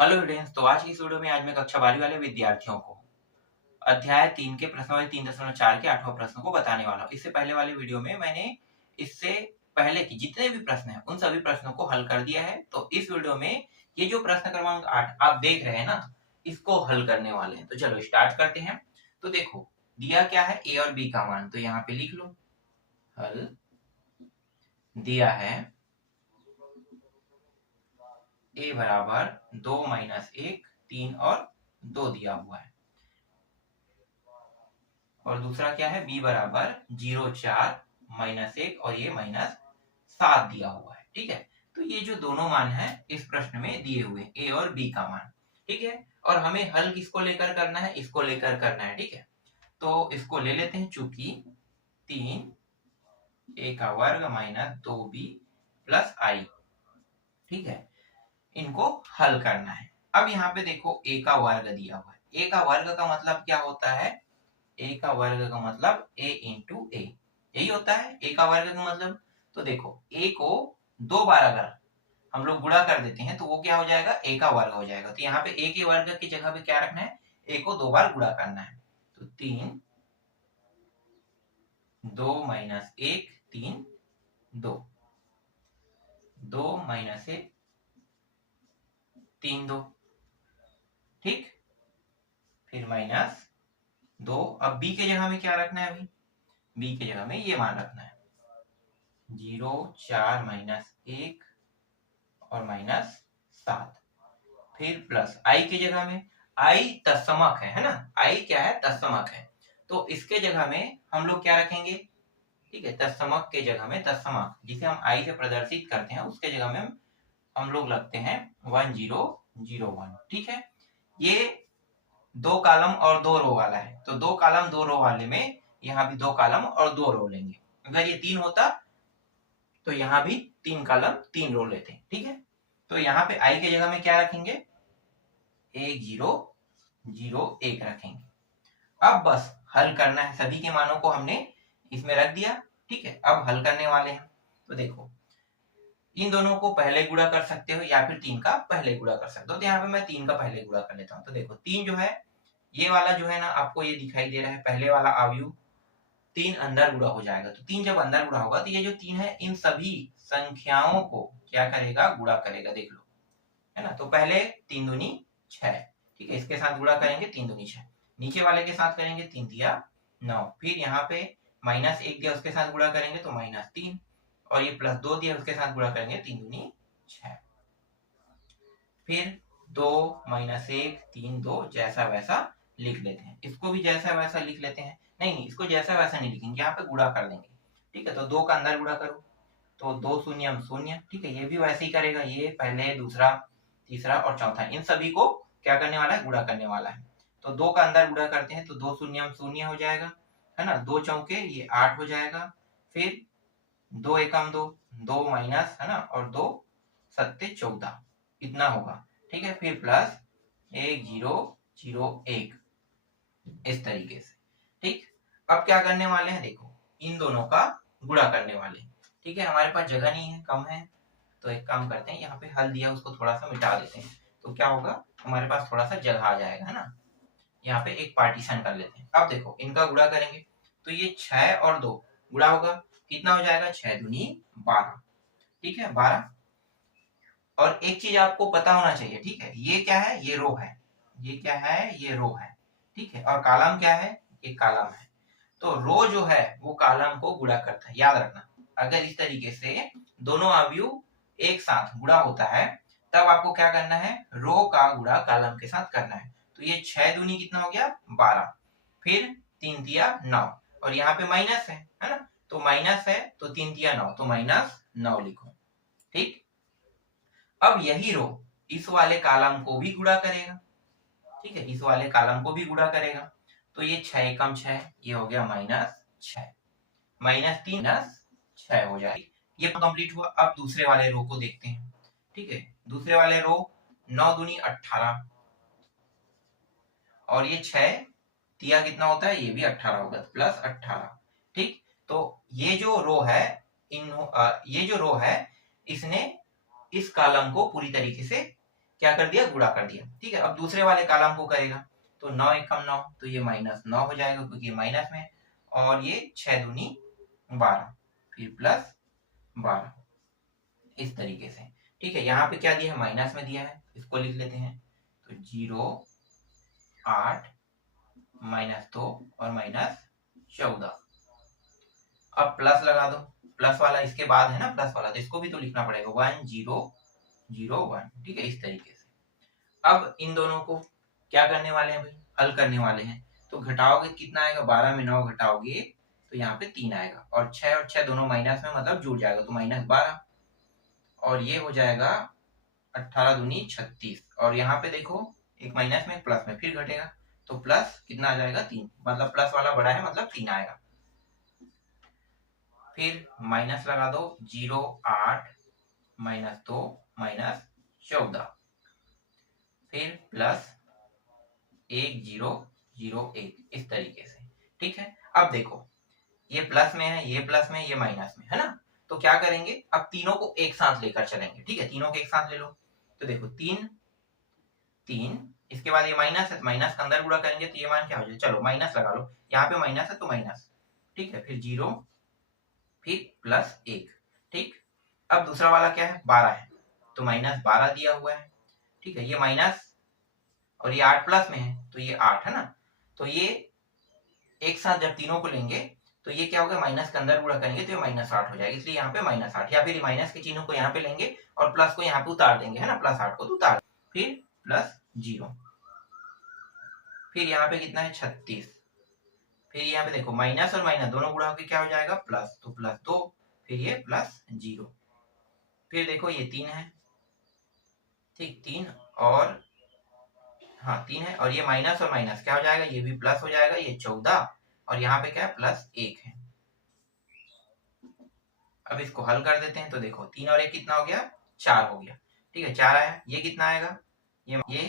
Hello students, तो आज की इस वीडियो में आज मैं कक्षा 12 वाले विद्यार्थियों को अध्याय 3 के प्रश्न वाले 3.4 के 8वां प्रश्न को बताने वाला हूँ। इससे पहले वाले वीडियो में मैंने इससे पहले की जितने भी प्रश्न हैं उन सभी प्रश्नों को हल कर दिया है। तो इस वीडियो में ये जो प्रश्न क्रमांक 8 आप देख रहे हैं ना, इसको हल करने वाले हैं। तो चलो स्टार्ट करते हैं। तो देखो दिया क्या है, ए और बी का मान, तो यहाँ पे लिख लो। हल दिया है ए बराबर 2 माइनस 1, 3 और 2 दिया हुआ है। और दूसरा क्या है, b बराबर 0, 4 माइनस 1 और ये माइनस 7 दिया हुआ है। ठीक है, तो ये जो दोनों मान है इस प्रश्न में दिए हुए a और b का मान। ठीक है, और हमें हल किसको लेकर करना है, इसको लेकर करना है। ठीक है, तो इसको ले लेते हैं। चूंकि 3 a का वर्ग माइनस 2b प्लस i, ठीक है, इनको हल करना है। अब यहाँ पे देखो a का वर्ग दिया हुआ है। a का वर्ग का मतलब क्या होता है, a का वर्ग का मतलब a इंटू ए, यही होता है a का वर्ग का मतलब। तो देखो a को 2 बार अगर हम लोग गुणा कर देते हैं तो वो क्या हो जाएगा, a का वर्ग हो जाएगा। तो यहाँ पे a के वर्ग की जगह पे क्या रखना है, a को 2 बार गुणा करना है। तो 3, 2 माइनस 1, 3, 2, 2 माइनस 1, 3, 2, ठीक, फिर माइनस 2। अब b के जगह में क्या रखना है, अभी b के जगह में ये मान रखना है 0, 4 माइनस 1 और माइनस 7, फिर प्लस i की जगह में, i तत्समक है ना, i क्या है, तत्समक है। तो इसके जगह में हम लोग क्या रखेंगे, ठीक है, तत्समक के जगह में तत्समक जिसे हम i से प्रदर्शित करते हैं उसके जगह में हम लोग लगते हैं 1001। ठीक है, ये 2 कॉलम और 2 रो वाला है, तो 2 कॉलम 2 रो वाले में यहाँ भी 2 कॉलम और 2 रो लेंगे। अगर ये 3 होता तो यहाँ भी 3 कॉलम 3 रो लेते। ठीक है, तो यहाँ पे i के जगह में क्या रखेंगे, 1, 0, 0, 1 रखेंगे। अब बस हल करना है, सभी के मानों को हमने इसमें रख दिया। ठीक है, अब हल करने वाले हैं। तो देखो इन दोनों को पहले गुणा कर सकते हो या फिर 3 का पहले गुणा कर सकते हो। तो यहाँ पे मैं 3 का पहले गुणा कर लेता हूँ। तो देखो 3 जो है, ये वाला जो है ना, आपको ये दिखाई दे रहा है पहले वाला अवयव 3 अंदर गुणा हो जाएगा। तो 3 जब अंदर गुणा होगा तो ये जो 3 है इन सभी संख्याओं को क्या करेगा, गुणा करेगा। देख लो, है ना। तो पहले 3 दूनी 6, ठीक है, इसके साथ गुणा करेंगे 3 दूनी 6, नीचे वाले के साथ करेंगे 3 दिया 9, फिर यहाँ पे माइनस 1 दिया उसके साथ गुणा करेंगे तो माइनस 3, और ये प्लस 2 दिया उसके साथ गुणा करेंगे 3 दूनी 6, फिर 2 माइनस 1, 3, 2 जैसा वैसा लिख लेते हैं। इसको भी जैसा वैसा लिख लेते हैं, नहीं इसको जैसा वैसा नहीं लिखेंगे, यहाँ पे गुणा कर देंगे। ठीक है, तो 2 का अंदर गुणा करो तो 2 शून्यम शून्य। ठीक है, ये भी वैसे ही करेगा, ये पहले दूसरा तीसरा और चौथा इन सभी को क्या करने वाला है, गुणा करने वाला है। तो 2 का अंदर गुणा करते हैं तो 2 शून्यम शून्य हो जाएगा, है ना, 2 चौके ये 8 हो जाएगा, फिर 2 एकम 2, 2 माइनस, है ना, और 2 सत्ते 14, इतना होगा। ठीक है, फिर प्लस 1, 0, 0, 1, इस तरीके से। ठीक, अब क्या करने वाले हैं, देखो इन दोनों का गुणा करने वाले हैं। ठीक है, हमारे पास जगह नहीं है, कम है, तो एक काम करते हैं, यहाँ पे हल दिया उसको थोड़ा सा मिटा देते हैं। तो क्या होगा, हमारे पास थोड़ा सा जगह आ जाएगा, है ना। यहाँ पे एक पार्टीशन कर लेते हैं। अब देखो इनका गुणा करेंगे तो ये 6 और 2 गुणा होगा, कितना हो जाएगा, 6 दूनी 12। ठीक है, 12। और एक चीज आपको पता होना चाहिए, ठीक है, ये क्या है, ये रो है, ये क्या है, ये रो है। ठीक है, और कॉलम क्या है, ये कॉलम है। तो रो जो है वो कॉलम को गुणा करता है, याद रखना। अगर इस तरीके से दोनों अवयव एक साथ गुणा होता है तब आपको क्या करना है, रो का गुणा कॉलम के साथ करना है। तो ये 6 दूनी कितना हो गया, 12, फिर 3 दिया 9, और यहाँ पे माइनस है ना, तो माइनस है तो 3 दिया 9, तो माइनस 9 लिखो। ठीक, अब यही रो इस वाले कॉलम को भी गुणा करेगा। ठीक है, इस वाले कॉलम को भी गुणा करेगा, तो ये 6 एकम 6, ये हो गया माइनस 6, माइनस 3 माइनस 6 हो जाएगी। ये कंप्लीट हुआ। अब दूसरे वाले रो को देखते हैं। ठीक है, दूसरे वाले रो 9 दूनी 18, और ये 6 तिया कितना होता है, ये भी 18 होगा, प्लस 18। ठीक, तो ये जो रो है, ये जो रो है इसने इस कॉलम को पूरी तरीके से क्या कर दिया, गुणा कर दिया। ठीक है, अब दूसरे वाले कॉलम को करेगा तो 9 एकम 9, तो ये -9 हो जाएगा क्योंकि ये माइनस में, और ये 6 दूनी 12, फिर प्लस 12, इस तरीके से। ठीक है, यहाँ पे क्या दिया है, माइनस में दिया है, इसको लिख लेते हैं। तो 0, 8, -2 और -14। अब प्लस लगा दो, प्लस वाला इसके बाद है ना, प्लस वाला, तो इसको भी तो लिखना पड़ेगा, 1 0 0 1। ठीक है, इस तरीके से। अब इन दोनों को क्या करने वाले हैं भाई, हल करने वाले हैं। तो घटाओगे कितना आएगा, 12 में 9 घटाओगे तो यहाँ पे 3 आएगा, और 6 दोनों माइनस में, मतलब जुड़ जाएगा, तो -12, और ये हो जाएगा 18 दूनी 36, और यहाँ पे देखो एक माइनस में एक प्लस में, फिर घटेगा, तो प्लस कितना आ जाएगा, 3, मतलब प्लस वाला बड़ा है, मतलब 3 आएगा। फिर माइनस लगा दो, 0 8 -2 -14, फिर प्लस 1 0 0 1, इस तरीके से। ठीक है, अब देखो ये प्लस में है, ये प्लस में, ये माइनस में है ना, तो क्या करेंगे, अब तीनों को एक साथ लेकर चलेंगे। ठीक है, तीनों को एक साथ ले लो, तो देखो 3 3, इसके बाद ये माइनस है, माइनस का अंदर गुणा करेंगे तो ये मान क्या हो जाए, चलो माइनस लगा लो, यहाँ पे माइनस है तो माइनस। ठीक है, फिर 0, फिर प्लस 1। ठीक, अब दूसरा वाला क्या है, 12 है, तो -12 दिया हुआ है। ठीक है, ये माइनस और ये 8 प्लस में है, तो ये 8 है ना, तो ये एक साथ जब तीनों को लेंगे तो ये क्या होगा, माइनस के अंदर गुणा करेंगे तो ये -8 हो जाएगा, इसलिए यहाँ पे -8, या फिर माइनस के चिन्ह को यहाँ पे लेंगे और प्लस को यहाँ पे उतार देंगे, है ना, +8 को तो उतार, फिर +0, फिर यहाँ पे कितना है 36, फिर यहाँ पे देखो माइनस और माइनस दोनों गुणा होकर क्या हो जाएगा, प्लस, तो +2, फिर ये +0, फिर देखो ये 3 है, ठीक 3, और हाँ 3 है, और ये माइनस और माइनस क्या हो जाएगा, ये भी प्लस हो जाएगा, ये 14, और यहाँ पे क्या है, +1 है। अब इसको हल कर देते हैं, तो देखो 3 और 1 कितना हो गया, 4 हो गया। ठीक है, 4 आया, ये कितना आएगा, ये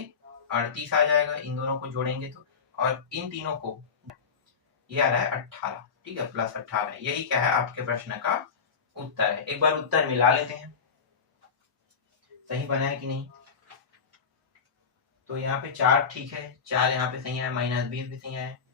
38 आ जाएगा, इन दोनों को जोड़ेंगे तो, और इन तीनों को ये आ रहा है 18। ठीक है, +18, यही क्या है आपके प्रश्न का उत्तर है। एक बार उत्तर मिला लेते हैं, सही बना है कि नहीं। तो यहाँ पे 4 ठीक है, 4 यहाँ पे सही है, -20 भी सही है,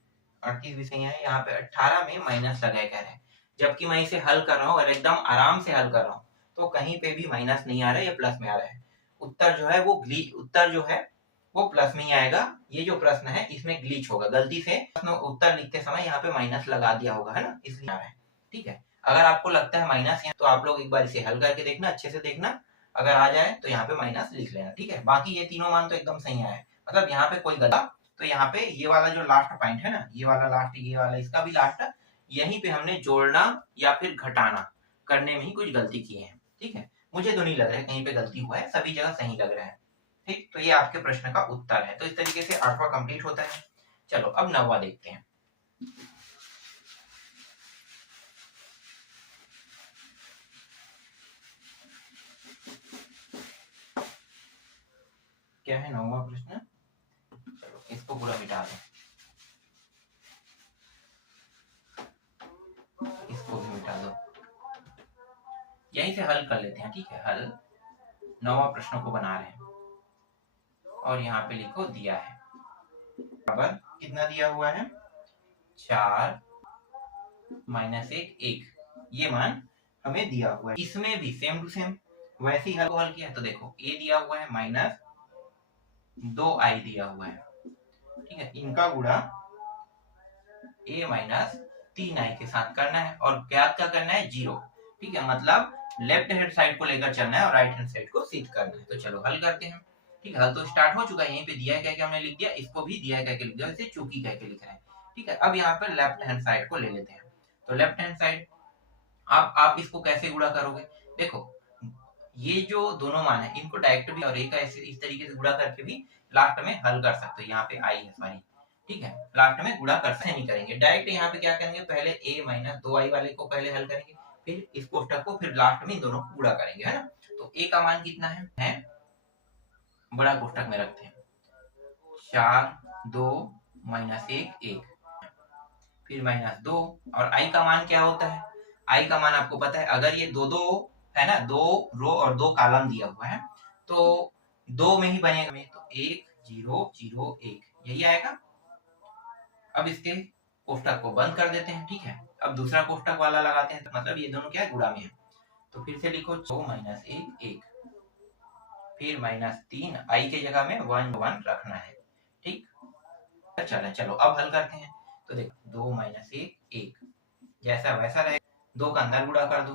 38 भी सही है, यहाँ पे 18 में माइनस लगाया कह रहे हैं, जबकि मैं इसे हल कर रहा हूँ और एकदम आराम से हल कर रहा हूँ, तो कहीं पे भी माइनस नहीं आ रहा है, ये प्लस में आ रहा है। उत्तर जो है वो उत्तर जो है वो प्लस में ही आएगा। ये जो प्रश्न है इसमें ग्लिच होगा, गलती से उत्तर लिखते समय यहाँ पे माइनस लगा दिया होगा, है ना, इसलिए आ रहा है। ठीक है, अगर आपको लगता है माइनस है तो आप लोग एक बार इसे हल करके देखना, अच्छे से देखना, अगर आ जाए तो यहाँ पे माइनस लिख लेना। ठीक है, बाकी ये तीनों मान तो एकदम सही आए, मतलब यहाँ पे कोई गलत, तो यहाँ पे ये वाला जो लास्ट पॉइंट है ना, ये वाला लास्ट, ये वाला इसका भी लास्ट, यहीं पे हमने जोड़ना या फिर घटाना करने में ही कुछ गलती की है। ठीक है, मुझे तो नहीं लग रहा है कहीं पे गलती हुआ है, सभी जगह सही लग रहा है। ठीक, तो ये आपके प्रश्न का उत्तर है। तो इस तरीके से 8वां कंप्लीट होता है। चलो अब 9वां देखते हैं। क्या है 9वां प्रश्न, चलो इसको पूरा मिटा दो, इसको भी मिटा दो, यहीं से हल कर लेते हैं। ठीक है, हल 9वां प्रश्न को बना रहे हैं, और यहाँ पे लिखो दिया है बराबर कितना दिया हुआ है, 4 -1 1, ये मान हमें दिया हुआ है। इसमें भी सेम टू सेम वैसे ही हल किया, तो देखो a दिया हुआ है -2i दिया हुआ है। ठीक है, इनका गुणा a -3i के साथ करना है, और ज्ञात क्या करना है, 0। ठीक है, मतलब लेफ्ट हैंड साइड को लेकर चलना है और राइट हैंड साइड को सिद्ध करना है। तो चलो हल करते हैं। ठीक है, हल तो स्टार्ट हो चुका है, यहीं पे दिया है क्या हमने लिख दिया, इसको भी दिया है क्या लिख दिया, इसे चूकी कह के लिख रहे हैं। ठीक है, अब यहाँ पे लेफ्ट हैंड साइड को ले लेते हैं। तो लेफ्ट हैंड साइड आप इसको कैसे गुणा करोगे, देखो ये जो दोनों मान है इनको डायरेक्ट भी और एक ऐसे इस तरीके से गुणा करके भी लास्ट में हल कर सकते हो। यहाँ पे आई है सॉरी, ठीक है, लास्ट में गुणा कर सकते नहीं करेंगे, डायरेक्ट यहाँ पे क्या करेंगे, पहले a -2i वाले को पहले हल करेंगे, फिर इस कोष्टक को, फिर लास्ट में इन दोनों को गुणा करेंगे, है ना। तो a का मान कितना है बड़ा कोष्टक में रखते हैं, 4 2 -1 1, फिर -2, और i का मान क्या होता है, i का मान आपको पता है, अगर ये दो है ना, 2 रो और 2 कॉलम दिया हुआ है, तो दो में ही बनेगा में, तो 1 0 0 1 यही आएगा। अब इसके कोष्टक को बंद कर देते हैं, ठीक है। अब दूसरा कोष्टक वाला लगाते हैं, तो मतलब ये दोनों क्या है, गुणा में है। तो फिर से लिखो 2 माइनस 1 1, फिर -3 आई के जगह में 1 1 रखना है, ठीक। चलो अब हल करते हैं। तो देखो 2 माइनस 1 1 जैसा वैसा रहेगा, 2 का अंदर गुणा कर दो,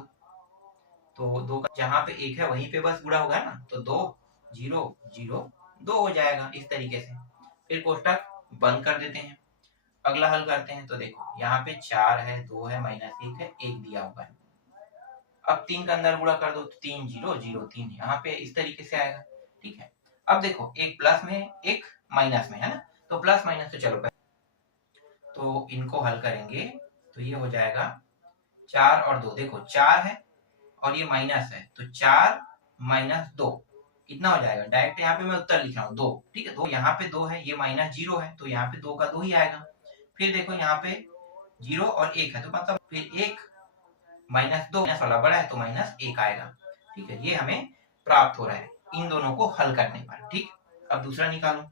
तो 2 का जहां पे 1 है वहीं पे बस गुणा होगा ना, तो 2 0 0 2 हो जाएगा इस तरीके से। फिर कोष्टक बंद कर देते हैं। अगला हल करते हैं। तो देखो यहाँ पे 4 है, 2 है, -1 है, 1 दिया हुआ है। अब 3 का अंदर गुणा कर दो, तो 3 0 0 3 यहाँ पे इस तरीके से आएगा, ठीक है। अब देखो एक प्लस में एक माइनस में है ना, तो प्लस माइनस तो चलो तो इनको हल करेंगे, तो ये हो जाएगा 4 और 2। देखो 4 है और ये माइनस है, तो 4 माइनस 2 कितना हो जाएगा, डायरेक्ट यहाँ पे मैं उत्तर लिख रहा हूँ 2, ठीक है। तो यहाँ पे 2 है, ये -0 है, तो यहाँ पे 2 का 2 ही आएगा। फिर देखो यहाँ पे 0 और 1 है, तो मतलब फिर 1 -2 माइनस वाला बड़ा है, तो -1 आएगा, ठीक है। ये हमें प्राप्त हो रहा है इन दोनों को हल करने पर, ठीक। अब दूसरा निकालो,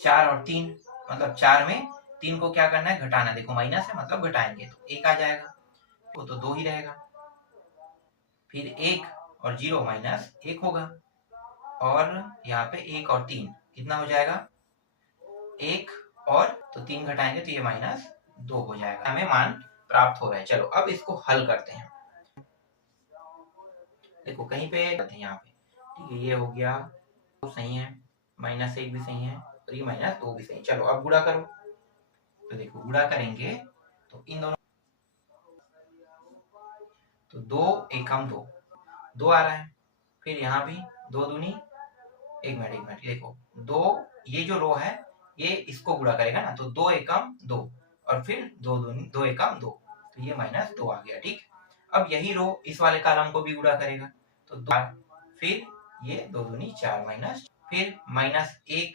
4 और 3, मतलब 4 में 3 को क्या करना है, घटाना। देखो माइनस है मतलब घटाएंगे, तो 1 आ जाएगा, वो तो 2 ही रहेगा। फिर 1 और 0 -1 होगा, और यहाँ पे 1 और 3 कितना हो जाएगा, 1 और तो 3 घटाएंगे तो ये -2 हो जाएगा। हमें मान प्राप्त हो रहा है। चलो अब इसको हल करते हैं। देखो कहीं पे करते हैं यहाँ पे, ठीक है। ये हो गया, तो सही है, -1 भी सही है, और ये -2 भी सही है। चलो अब गुणा करो। तो देखो गुणा करेंगे तो इन दोनों, तो 2 एकम 2 2 आ रहा है। फिर यहाँ भी 2 दूनी, एक मिनट देखो 2, ये जो रो है ये इसको गुणा करेगा ना, तो 2 एकम 2, और फिर 2 दूनी 2 एकम 2, तो ये -2 आ गया, ठीक। अब यही रो इस वाले कॉलम को भी गुणा करेगा, तो 2, फिर ये 2 दूनी 4 माइनस, फिर -1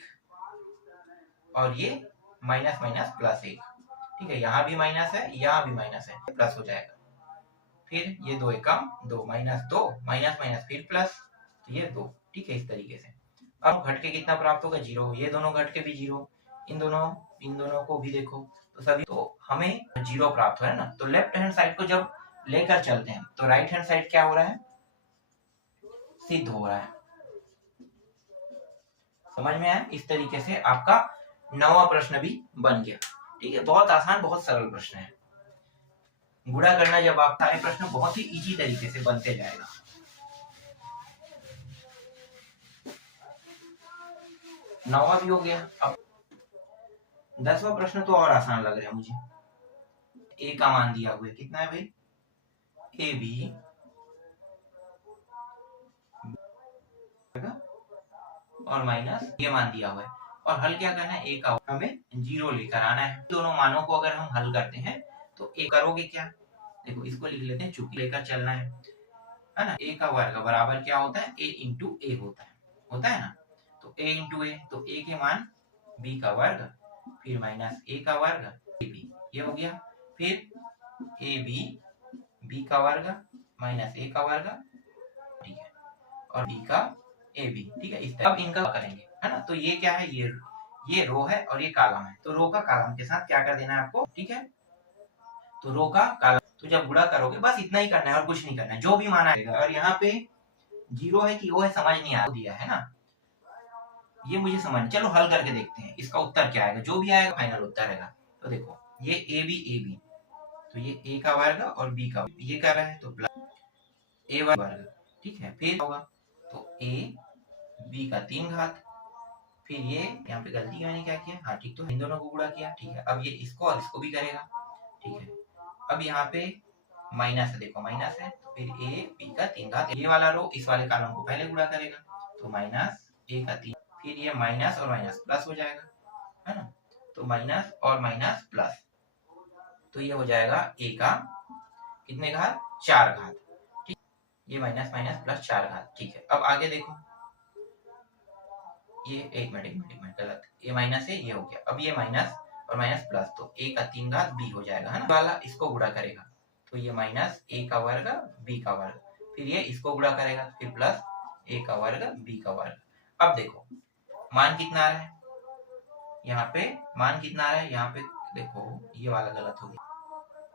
और ये माइनस माइनस +1, ठीक है। यहाँ भी माइनस है, यहाँ भी माइनस है, प्लस हो जाएगा। फिर ये 2 एकम 2, -2 माइनस माइनस फिर प्लस, तो ये 2, ठीक है। इस तरीके से अब घट के कितना प्राप्त होगा, 0। ये दोनों घट के भी 0, इन दोनों को भी देखो तो सभी, तो हमें 0 प्राप्त हो रहा है ना। तो लेफ्ट हैंड साइड को जब लेकर चलते हैं तो राइट हैंड साइड क्या हो रहा है, सिद्ध हो रहा है। समझ में आया। इस तरीके से आपका 9वां प्रश्न भी बन गया, ठीक है। बहुत आसान, बहुत सरल प्रश्न है। गुणा करना जब आप सारे प्रश्न बहुत ही इजी तरीके से बनते जाएगा। नौवां भी हो गया। अब 10वां प्रश्न तो और आसान लग रहा है मुझे। ए का मान दिया हुआ है, कितना है भाई, ए बी और माइनस ये मान दिया हुआ है, और हल क्या करना है, ए का हमें 0 लेकर आना है। दोनों मानों को अगर हम हल करते हैं तो ए करोगे क्या, देखो इसको लिख लेते हैं, चूंकि लेकर चलना है ना। ए का वर्ग बराबर क्या होता है, ए इंटू ए होता है ना। तो ए इंटू ए, तो ए के मान बी का वर्ग, फिर माइनस ए का वर्ग ए बी, ये हो गया। फिर ए बी बी का वर्ग माइनस ए का वर्ग, ठीक है, और बी का ए बी, ठीक है। इस अब इनका करेंगे है ना। तो ये क्या है, ये रो है और ये कॉलम है, तो रो का कॉलम के साथ क्या कर देना है आपको, ठीक है। तो रो का कॉलम, तो जब गुणा करोगे बस इतना ही करना है और कुछ नहीं करना है, जो भी माना है। और यहाँ पे 0 है कि वो है समझ नहीं आ दिया है ना, ये मुझे समझ। चलो हल करके देखते हैं इसका उत्तर क्या आएगा, जो भी आएगा फाइनल उत्तर आएगा। तो देखो ये ए बी, तो ये ए का वर्ग और बी का, ये कर रहा है तो प्लस ए वर्ग, ठीक है। फिर होगा तो ए बी का 3 घात, फिर ये यहाँ पे गलती मैंने क्या किया, हाँ ठीक, तो इन दोनों को गुणा किया, ठीक है। अब ये इसको और इसको भी करेगा, ठीक है। अब यहाँ पे माइनस है, देखो माइनस है, तो फिर ए बी का 3 घात, ये वाला रो इस वाले कॉलम को पहले गुणा करेगा, तो माइनस ए का 3, फिर ये माइनस और माइनस प्लस हो जाएगा, है ना। तो माइनस और माइनस प्लस, तो ये हो जाएगा ए का कितने घात, 4 घात, ठीक। ये माइनस माइनस प्लस 4 घात, ठीक है। अब आगे देखो, ये एक मिनट गलत, ये माइनस है, ये हो गया। अब ये माइनस और माइनस प्लस, तो ए का 3 घात बी हो जाएगा, है ना। वाला इसको गुणा करेगा, तो ये माइनस ए का वर्ग बी का वर्ग, फिर ये इसको गुणा करेगा, फिर प्लस a का वर्ग b का वर्ग। अब देखो मान कितना आ रहा है, यहाँ पे मान कितना आ रहा है, यहाँ पे देखो ये वाला गलत हो गया,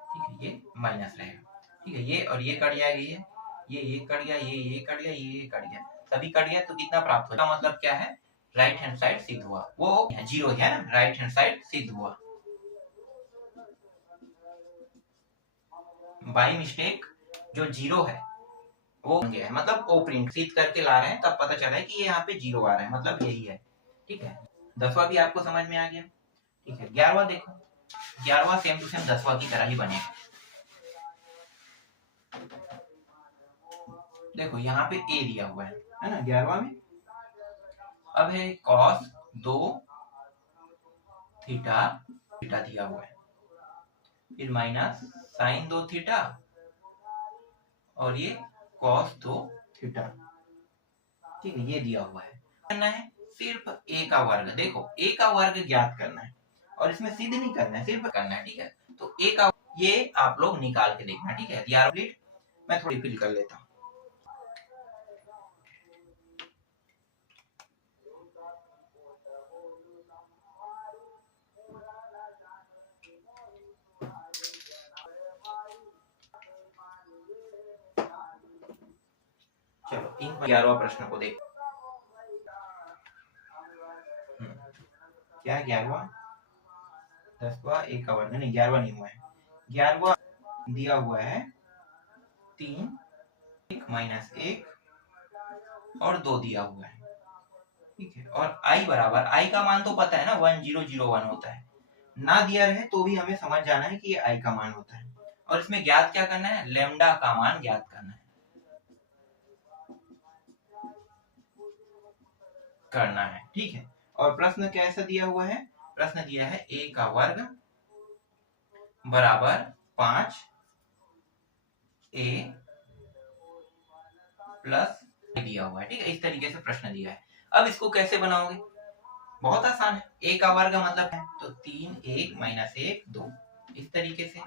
ठीक है, ये माइनस रहेगा, ठीक है, ये और ये कट जाएगा, ये कट गया, ये कट गया, ये कट गया, सभी कट गया, तो कितना प्राप्त होगा, मतलब क्या है, राइट हैंड साइड सिद्ध हुआ, वो जीरो है ना, राइट हैंड साइड सिद्ध हुआ। बाई मिस्टेक जो जीरो है वो बन गया है, मतलब ओ प्रिंट सिद्ध करके ला रहे हैं, तब पता चला है कि ये यहाँ पे जीरो आ रहा है, मतलब यही है, ठीक है। 10वां भी आपको समझ में आ गया, ठीक है। 11वां देखो, 11वां सेम टू सेम 10वां की तरह ही बनेगा। देखो यहाँ पे ए दिया हुआ है ना 11वां में, अब है cos 2 थीटा, थीटा दिया हुआ है, फिर माइनस sin 2 थीटा और ये cos 2 थीटा, ठीक है, ये दिया हुआ है। करना है सिर्फ a का वर्ग, देखो a का वर्ग ज्ञात करना है और इसमें सिद्ध नहीं करना है, सिर्फ करना है, ठीक है। तो a का ये आप लोग निकाल के देखना, ठीक है। यार मैं थोड़ी फिल कर लेता हूँ। चलो इन 11वां प्रश्न को देख, क्या 11वां 10वां एक का वर्ग, नहीं 11वां नहीं हुआ है, 11वां दिया हुआ है 3 1 माइनस 1 और 2 दिया हुआ है, ठीक है। और i बराबर, i का मान तो पता है ना 1001 होता है, ना दिया रहे तो भी हमें समझ जाना है कि ये i का मान होता है, और इसमें ज्ञात क्या करना है, लेमडा का मान ज्ञात करना है, ठीक है। और प्रश्न कैसा दिया हुआ है, प्रश्न दिया है a का वर्ग बराबर 5a प्लस दिया हुआ है, ठीक है, इस तरीके से प्रश्न दिया है। अब इसको कैसे बनाओगे, बहुत आसान है, a का वर्ग मतलब है तो 3 1 माइनस 1 2, इस तरीके से,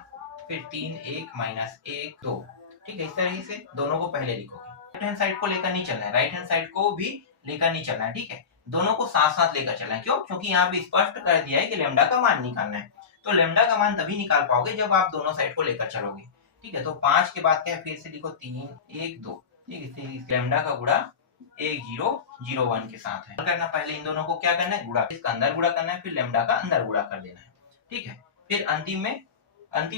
फिर 3 1 माइनस 1 2, ठीक है, इस तरीके से दोनों को पहले लिखोगे। राइट हैंड साइड को लेकर नहीं चलना है, राइट हैंड साइड को भी लेकर नहीं चलना है, ठीक है, दोनों को साथ साथ लेकर चलना है। क्यों, क्योंकि यहाँ पे स्पष्ट कर दिया है कि लेमडा का मान निकालना है, तो लेमडा का मान तभी निकाल पाओगे जब आप दोनों साइड को लेकर चलोगे, ठीक है। तो 5 के बाद क्या, फिर से लिखो 3 1 2, ठीक है, लेमडा का गुणा 1 0 0 1 के साथ है करना, पहले इन दोनों को क्या करना है, गुणा, इसका अंदर गुणा करना है, फिर लेमडा का अंदर गुणा कर देना है, ठीक है। फिर अंतिम में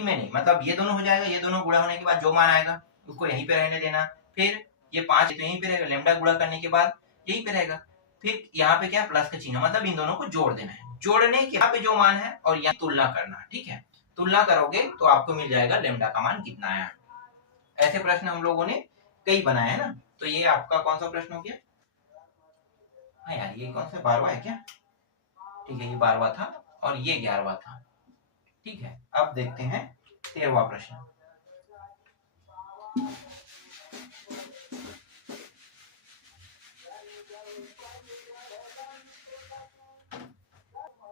नहीं, मतलब ये दोनों हो जाएगा, ये दोनों गुणा होने के बाद जो मान आएगा उसको यहीं पे रहने देना, फिर ये 5 तो यहीं पे रहेगा, लेमडा गुणा करने के बाद यहीं पे रहेगा, फिर यहाँ पे क्या प्लस का चिन्ह, मतलब इन दोनों को जोड़ देना है, जोड़ने के यहाँ पे जो मान है और यहाँ तुलना करना, ठीक है, तुलना करोगे तो आपको मिल जाएगा लेमडा का मान कितना आया। ऐसे प्रश्न हम लोगों ने कई बनाए हैं ना, तो ये आपका कौन सा प्रश्न हो गया, हाँ यार ये कौन सा 12वां है क्या, ठीक है, ये 12वां था और ये 11वां था, ठीक है। अब देखते हैं 13वां प्रश्न।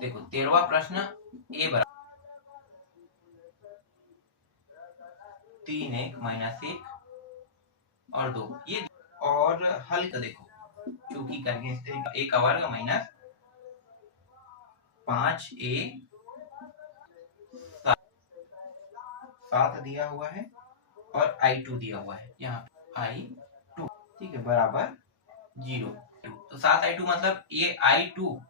देखो 13वां प्रश्न a बराबर 3 1 माइनस 1 और 2, ये और हल का देखो चूंकि करके इससे a का वर्ग माइनस 5a 7 दिया हुआ है और i2 दिया हुआ है, यहाँ i2, ठीक है, बराबर 0, तो 7i2 मतलब ये i2,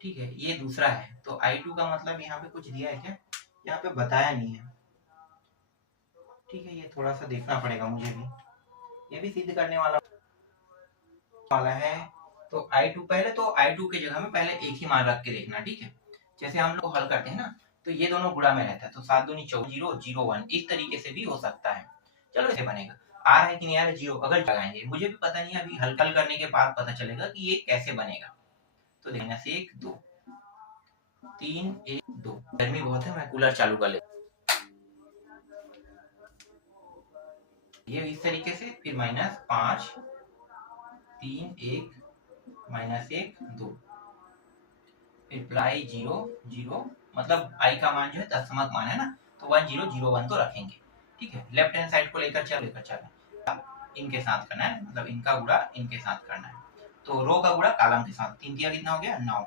ठीक है, ये दूसरा है, तो i2 का मतलब यहाँ पे कुछ दिया है क्या, यहाँ पे बताया नहीं है, ठीक है, ये थोड़ा सा देखना पड़ेगा मुझे भी, ये भी सिद्ध करने वाला है। तो i2 पहले, तो i2 की जगह में पहले एक ही मान रख के देखना, ठीक है, जैसे हम लोग हल करते हैं ना, तो ये दोनों गुणा में रहता है, तो 7 दूनी 14 0 0 1, इस तरीके से भी हो सकता है। चलो इसे बनेगा, आ रहा है कि नहीं आ रहा, जीरो अगर लगाएंगे, मुझे भी पता नहीं है, अभी हल करने के बाद पता चलेगा कि ये कैसे बनेगा। तो देखना 1 2 3 1 2, गर्मी बहुत है, मैं कूलर चालू कर लेता, ये इस तरीके से, फिर माइनस 5 3 1 माइनस 1 2, फिर प्लाई 0 0, मतलब i का मान जो है दशमलव मान है ना, तो 1 0 0 1 तो रखेंगे, ठीक है, लेफ्ट हैंड साइड को लेकर चल, इनके साथ करना है, मतलब इनका गुणा इनके साथ करना है। तो रो का गुणा कॉलम के साथ, 3 दिया कितना हो गया 9।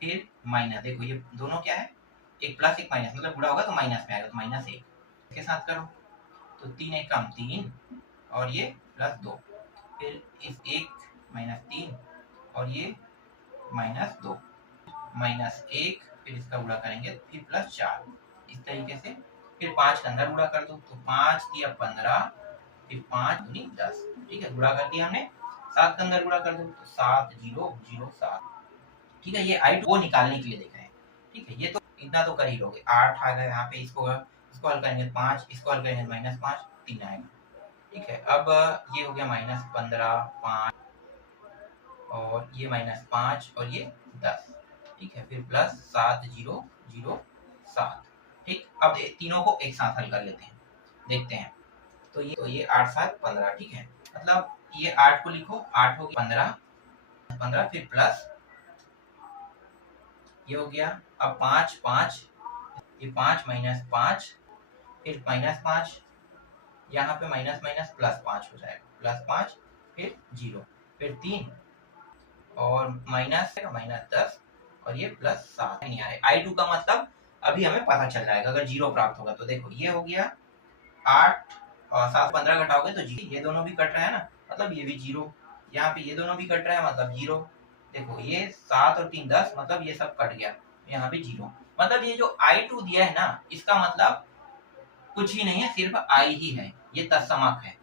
फिर माइनस, देखो ये दोनों क्या है, एक प्लस एक माइनस, मतलब गुणा होगा तो माइनस में आएगा, तो -1 के साथ करो तो 3 एक कम 3 और ये +2, फिर इस 1 -3 और ये -2 -1, फिर इसका गुणा करेंगे फिर +4, इस तरीके से। फिर 5 का अंदर गुणा कर दो, तो 5 दिया 15, फिर 5 दूनी 10, ठीक है, गुणा कर दिया हमने। 7 का अंदर गुणा कर दो, तो 7 0 0 7, ठीक है। ये I2 वो निकालने के लिए देख रहे हैं, ठीक है। ये तो इतना तो कर ही लोगे। 8 आ गया यहाँ पे, इसको हल करेंगे 5, इसको हल करेंगे -5, 3 आएगा, ठीक है। अब ये हो गया -15 5 और ये -5 और ये 10, ठीक है। फिर +7 0 0 7, ठीक। अब तीनों को एक साथ हल कर लेते हैं, देखते हैं। तो ये 8 7 15, ठीक है। मतलब ये 8 को लिखो, 8 हो गया 15 15, फिर प्लस ये हो गया। अब 5 5, ये 5 -5, फिर -5, यहाँ पे माइनस माइनस +5 हो जाएगा, +5, फिर 0, फिर 3 और -10 और ये +7 नहीं आए। I2 का मतलब अभी हमें पता चल जाएगा अगर 0 प्राप्त होगा। तो देखो ये हो गया 8 और 7 15 घटाओगे तो 0, ये दोनों भी कट रहा है ना, मतलब ये भी 0, यहाँ पे ये दोनों भी कट रहा है मतलब 0। देखो ये 7 और 3 10, मतलब ये सब कट गया, यहाँ भी 0। मतलब ये जो I2 दिया है ना, इसका मतलब कुछ ही नहीं है, सिर्फ I ही है, ये तत्समक है,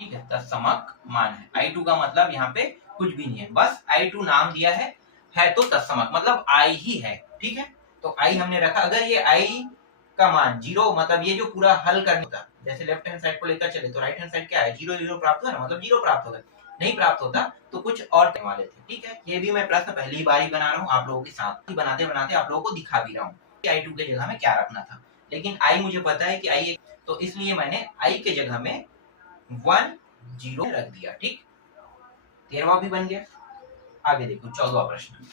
ठीक है, तत्समक मान है। I2 का मतलब यहाँ पे कुछ भी नहीं है, बस I2 नाम दिया है तो तत्समक मतलब I ही है, ठीक है। तो I हमने रखा। अगर ये I का मान 0, मतलब ये जो पूरा हल करना होता, जैसे लेफ्ट हैंड साइड को लेकर चले तो राइट हैंड साइड क्या है 0 0 प्राप्त हुआ ना, मतलब 0 प्राप्त होगा। नहीं प्राप्त होता तो कुछ और करने वाले थे, ठीक है। ये भी मैं प्रश्न पहली बार ही बना रहा हूँ, आप लोगों के साथ ही बनाते बनाते आप लोगों को दिखा भी रहा हूँ कि I2 के जगह में क्या रखना था। लेकिन I मुझे पता है कि I, तो इसलिए मैंने I के जगह में 1 0 रख दिया, ठीक। 13वां भी बन गया। आगे देखो 14वां प्रश्न।